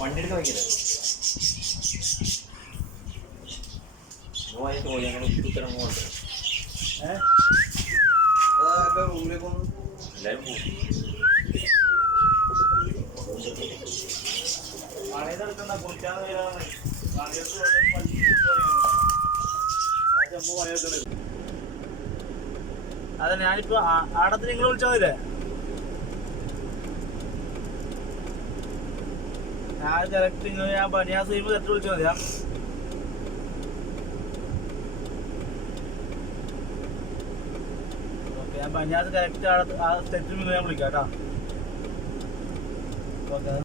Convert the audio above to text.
വണ്ടിയുടെ നോക്കിയത് പോയി അങ്ങനെ ഉത്തരം പോകുന്നുണ്ട്. റൂമിലേക്കൊന്നും എല്ലാവരും പോകും. പണിയെടുക്കുന്ന കുളിക്കാതെ വരാണ്. അതെ, ഞാനിപ്പോ ആടത്തിന് നിങ്ങൾ വിളിച്ചാൽ ഞാൻ കറക്റ്റ് ഞാൻ ബനിയാസ് ചെയ്യുമ്പോൾ കറക്റ്റ് വിളിച്ചാൽ മതിയാ. ഓക്കെ, ഞാൻ ബനിയാസ് കറക്റ്റ് ആ തെറ്റിൽ ഞാൻ വിളിക്കാം കേട്ടോ. ഓക്കെ.